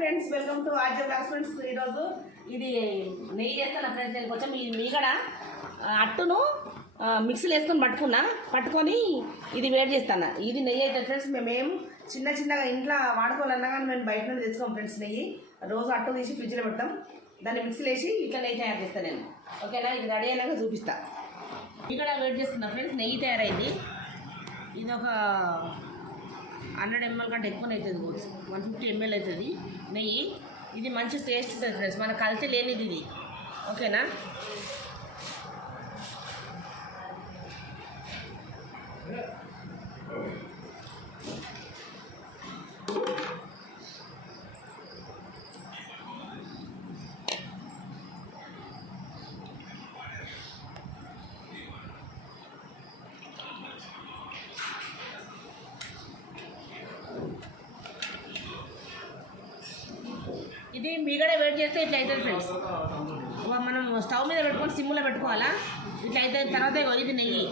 Friends, welcome to RJ blogs. Friends, ఈరోజు ఇది నెయ్యి చేస్తాను ఫ్రెండ్స్. నేను కొంచెం ఈ మీగడ అట్టును మిక్సీలో వేసుకొని పట్టుకొని ఇది వేడి చేస్తాను. ఇది నెయ్యి అయితే ఫ్రెండ్స్ మేమేం చిన్నగా ఇంట్లో వాడుకోవాలన్నా కానీ మేము బయట నుండి తెచ్చుకోం ఫ్రెండ్స్. నెయ్యి రోజు అట్టు తీసి ఫ్రిడ్జ్లో పెడతాం, దాన్ని మిక్సీలో వేసి ఇట్లా నెయ్యి తయారు చేస్తాను నేను. ఓకేనా, ఇది రెడీ అయినాక చూపిస్తాను. ఇక్కడ వేడి చేస్తున్నా ఫ్రెండ్స్. నెయ్యి తయారైంది. ఇది ఒక 100 ml కంటే ఎక్కువనే అవుతుంది, 150 ml అవుతుంది నెయ్యి. ఇది మంచి టేస్ట్ ఉంటుంది ఫ్రెండ్స్, మన కల్తీ లేనిది ఇది. ఓకేనా, ఇది మీగడ వేడి చేస్తే ఇట్లా అవుతుంది ఫ్రెండ్స్. మనం స్టవ్ మీద పెట్టుకొని సిమ్లో పెట్టుకోవాలా. ఇట్లా అయితే తర్వాత ఇది నెయ్యి